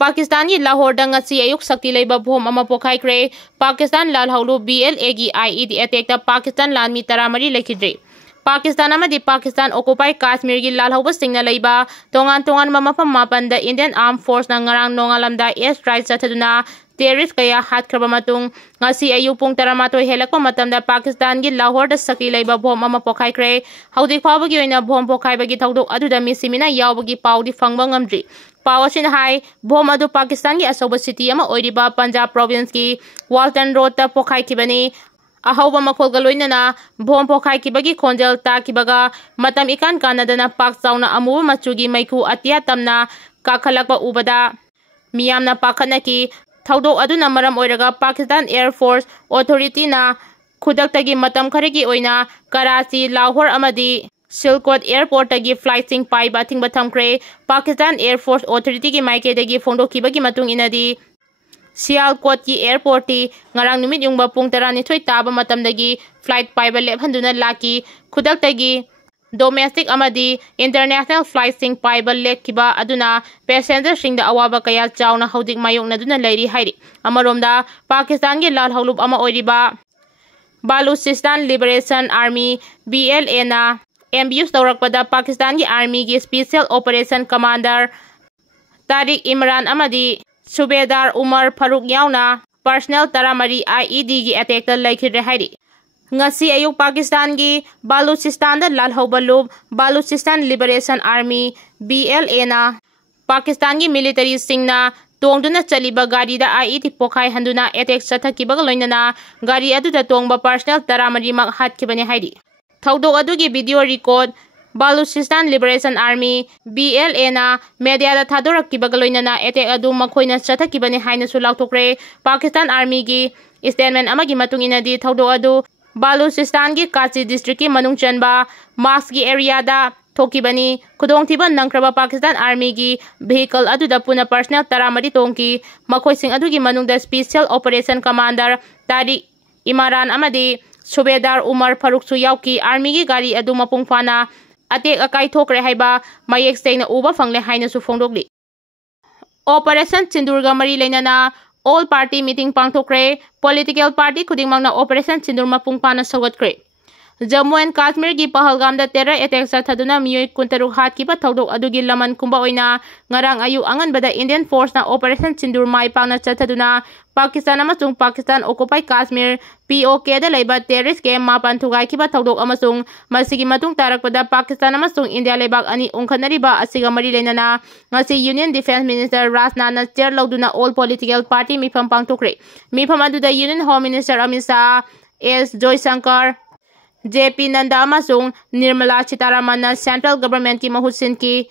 पाकिस्तान की लाहौर दंगसी अयुक शक्ति लेबा भोम अमा पोखाइख्रे पाकिस्तान लाल हौलू BLA की IED अटैक पाकिस्तान लानमी 13 लेखिद्रे पाकिस्तान अमदी पाकिस्तान ऑक्युपाई कश्मीर की लाल हौबा सिंगना लेबा तोंगान तोंगान मफम मापन द इंडियन आर्म फोर्स ना ngarang नोंगालमदा एयर स्ट्राइक चथदुना टेररिस्ट कया हातख्रबा मतुंग ngasi ayu pung 13 helakpa matamda Pakistan gi Lahore da sakli leiba bom ama pokhaikre haudik phawagi oina bom pokhaibagi thaudok aduda mi simina yawbagi paudi phangba ngamdri Pawasin hai bom adu Pakistan gi asoba city ama oiriba Punjab province ki Walton road ta pokhaikibani ahawba makhol galoinana bom pokhaikibagi khonjal ta kibaga matam ikan kanadana pak chauna amu machugi maiku atia tamna kakhalakpa ubada miyamna pakhatna ki Thaudok aduna maram oiraga Pakistan Air Force Authority na khudaktagi matam kharigi oina Karachi Lahore amadi Silkot Airport tagi flight sing pai bathing bathamkre Pakistan Air Force Authority ki maike dagi phongdokibagi matung inadi Sialkot ki airport ti ngarang numit yungba pung 12 taba matamdagi flight pai ba lephanduna laki khudaktagi domestic amadi international flight sing paiba lekkiba aduna passenger sing da awaba kaya chawna haudik mayong naduna lairi hairi amaromda Pakistan gi lal haulub ama oiriba Baluchistan Liberation Army BLA na ambushed tawrakpada Pakistan gi army gi special operation commander Tariq Imran amadi Subedar Umar Farooq yauna personnel 13 IED gi attack ta laikhire hairi ngasi ayuk Pakistan gi Baluchistan da lal haubalub Baluchistan Liberation Army BLA na Pakistan gi military singna tongduna chaliba gari da IED pokhai handuna attack chathakibag loinana gari adu da tongba personnel 13 mak hatkibani haidi thaudok adu gi video record Baluchistan Liberation Army BLA na media da thadorakibag loinana attack adu makhoina chathakibani haina su lautokre Pakistan Army gi statement amagi matung inadi thaudok adu Baluchistan ki Karachi district ki manung chanba Mas ki area da thokibani khudong thiba nangkraba Pakistan Army ki vehicle adu da puna personnel 13 tongki makhoi sing adu gi manung da special operation commander Tariq Imran amadi Subedar Umar Farooq su yauki army gi gari adu mapung phana atek akai thokre haiba mayek seina uba phangle haina su phongdokli Operation Sindoor ga mari leinana all party meeting pangthokre political party khudingmangna Operation Sindoor mapung pana sawatkre Jammu and Kashmir gi Pahalgam da terror attack sathaduna Mioi kuntaruk hat ki ba thaudok adugi laman kumba oina ngarang ayu angan bada Indian force na Operation Sindoor mai pangna chathaduna Pakistan amasung Pakistan occupy Kashmir POK da leiba terrorist ke mapan thugai ki ba thaudok amasung masigi matung tarak pada Pakistan amasung India lebak ani ungkhanari ba asiga mari leinana ngasi Union Defense Minister Rasnana chair lauduna all political party mifam pangthokre mifam adu da Union Home Minister Amit Shah S Joysankar JP Nanda amasung Nirmala Sitharaman central government ki mahutsin ki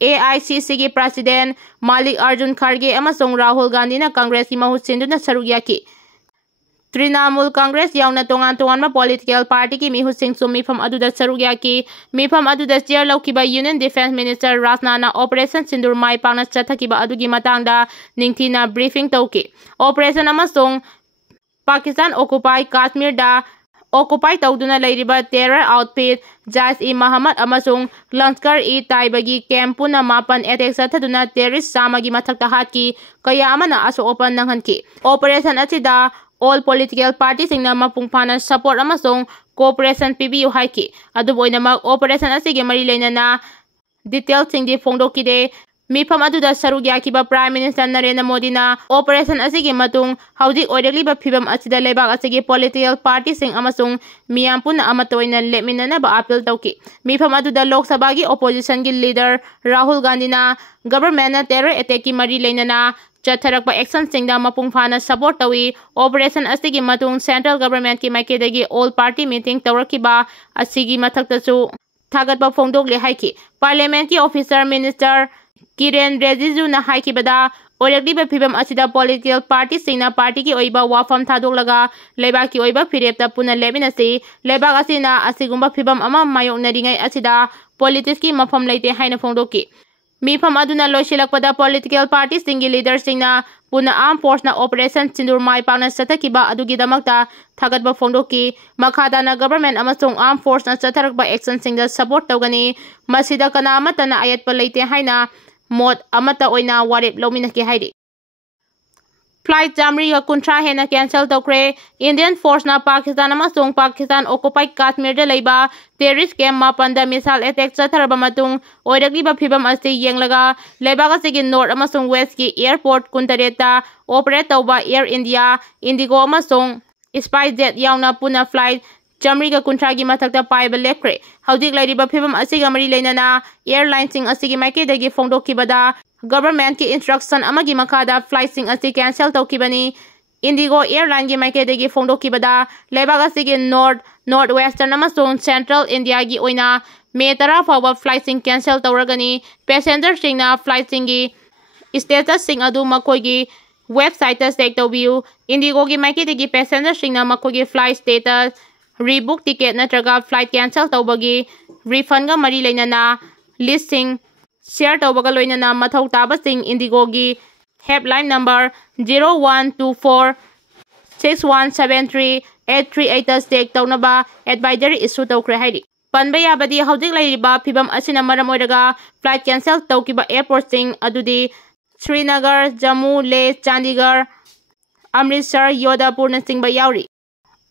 AICC ki president Malik Arjun Kharge amasung Rahul Gandhi na Congress ki mahutsin duna sarugya ki Trinamool Congress yauna tongan tongan ma political party ki mihusing sumi from aduda sarugya ki mi from aduda chair laukiba Union Defense Minister Rasnana Operation Sindoor mai pangna chathakiba adugi matangda ningthina briefing tauki Operation amasung Pakistan occupy Kashmir da occupy tauduna leiriba terror outfit Jaish-e-Mohammed amasung Lashkar-e-Taiba-gi camp puna mapan attack sathaduna terrorist samagi mathakta hatki kaya amana aso open nanghanki Operation asida all political parties singna mapung phana support amasung cooperation PBU haiki aduboina mak Operation asige mari leinana details singdi phongdokide mifam aduda sarugya kiba Prime Minister Narendra Modi na Operation asige matung haudik oirekliba phibam asida lebak asige political party sing amasung miyam puna amatoina leminana ba appeal tauki mifam aduda Lok Sabha gi opposition gi leader Rahul Gandhi na government na terror attack ki mari leinana chatharakpa action singda mapung phana support tawi Operation asige matung central government ki maikidagi all party meeting tawrakiba asigi mathakta chu thagatpa phongdokle haiki parliament ki officer minister Kiren Rijiju na haikibada oirekliba phibam asida political party singna party ki oiba wafam thadolaga lebak ki oiba phirepta puna leminasi lebak asina asigumba phibam ama mayoknaringai asida politics ki mafam leite haina phongdoki mifam aduna loisilakpada political party singi leader singna puna armed force na Operation Sindoor mai pangna sathakiba adugi damakta thagatba phongdoki makhada na government amasung armed force na chatharakba action singda support tawgani masida kana amatana ayatpa leite haina mode amata oina warep lominake haidi. Flight Jamriga Kuntra hena cancel tokre. Indian force na Pakistan amasung Pakistan occupied Kashmir de leiba terrorist camp mapanda missile attack chatharaba matung oiragliba phibam ase yenglaga leibaga segi north amasung west ki airport kuntareta operate tauba Air India Indigo amasung SpiceJet yauna puna flight Jamriga Kuntra gi mathakta paiba lepre. Haudik lairiba phibam asiga mari leinana airline sing asigi maikidagi phongdokkibada government ki instruction amagi makada flight sing asi cancel tokibani. Indigo airline gi maikidagi phongdokkibada leibaga sigi northwestern amasung central India gi oina May 10 fauba flight sing cancel tawragani. Passenger sing na flight sing gi status sing adu makoi gi website ta check tawbiu. Indigo gi maikidagi passenger sing na makoi gi flight status rebook ticket natraga flight cancel tawbagi refund ga mari leinana listing share tawbaga loinana mathau taba sing Indigo gi helpline number 0124 6173 838 check tawnaba advisory issue tawkre haidi. Panba yabadi haudik lairiba phibam asina maram oiraga flight cancel tawkiba airport sing adudi Srinagar, Jammu, Leh, Chandigarh, Amritsar, Yodhapur na singba yauri.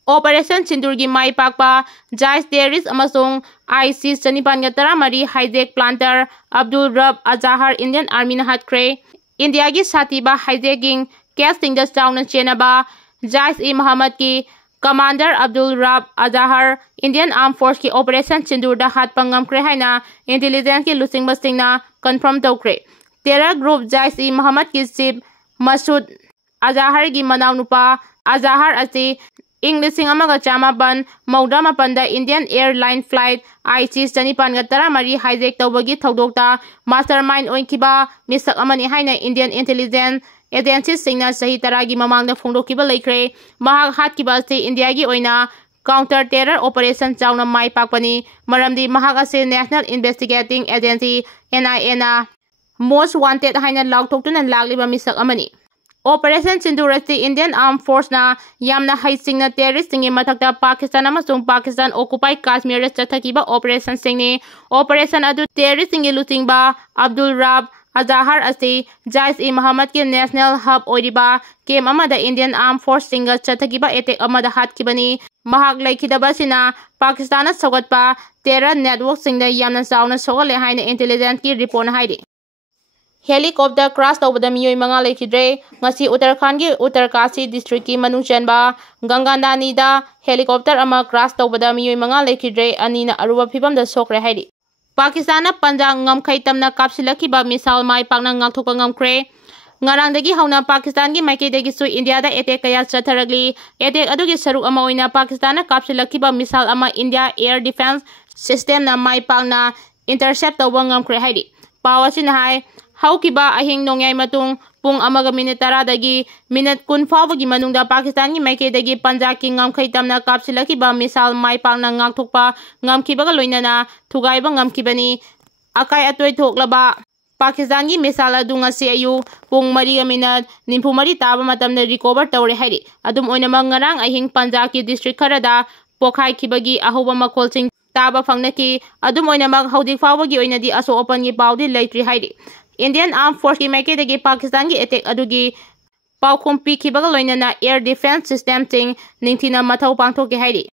Operation Sindoor gi mai pakpa Jais terrorist amasung IC Chanipan ga taramari hijack planter Abdul Rab Azahar Indian Army na hatkre. India gi satiba hijacking casting da sound chenaba Jais Muhammad ki commander Abdul Rab Azahar Indian Armed Force ki Operation Sindoor da hat pangam kre haina intelligence ki lusing basting na confirm tawkre. Terror group Jais Muhammad ki chief Masud Azahar gi manaw nupa Azahar asi English amaga chamapan mauda mapanda Indian airline flight IC Chanipan ga taramari hijack tawbagi thodokta mastermind oinkiba misak amani haina Indian intelligence agencies singna sahi taragi mamangda phongdokiba leikre. Mahak hatkiba ase India gi oina counter terror operation chawna mai pakpani maramdi mahak ase National Investigating Agency NIA na most wanted haina lauthoktuna lagliba misak amani. Operation Sindoor asti Indian Armed Force na yamna haising na terrorist singi mathakta Pakistan amasung Pakistan occupied Kashmir da chathakiba operation singni. Operation adu terrorist singi lusingba Abdul Rab Azahar asti Jais Muhammad ki national hub oiriba kem amada Indian Armed Force singa chathakiba attack amada hatkibani. Mahak laikidaba sina Pakistan na sogatpa terror network singda yamna chawna sogale haina intelligence ki report haidi. Helicopter crash tawbada Mioi manga lekidre. Ngasi Uttarakhand gi Uttarkasi district ki manung chenba Gangandani da helicopter ama crash tawbada Mioi manga lekidre anina aruba phibam da sokre haidi. Pakistan na panja ngamkhai tamna kapsilakiba missile mai pakna ngakthokpa ngamkre. Ngarangdagi hauna Pakistan gi maikidagi su India da attack kaya chatharagli. Attack adugi saruk ama oina Pakistan na kapsilakiba missile ama India air defense system na mai pakna intercept tawba ngamkre haidi. Pawasina hai haukiba ahing nongyai matung pung amaga minute taradagi minute kun fawagi manungda Pakistan gi maikidagi Punjab ki ngamkhai tamna kapsilakiba missile mai pakna ngakthokpa ngamkibaga loinana thugaiba ngamkibani. Akai atoi thoklaba Pakistan gi missile adu ngasi ayu pung 3 minute nimphumari taba matamna recover tawre haidi. Adum oinama ngarang ahing Punjab ki district kharada pokhai kibagi ahoba makolsing taba fangnaki. Adum oinama haudik fawagi oinadi aso open gi pawdi leitri haidi. Indian Armed Force ki maikidagi Pakistan gi attack adugi paukhum pikhibaga loinana air defense system sing ningthina mathau pangthoki haidi.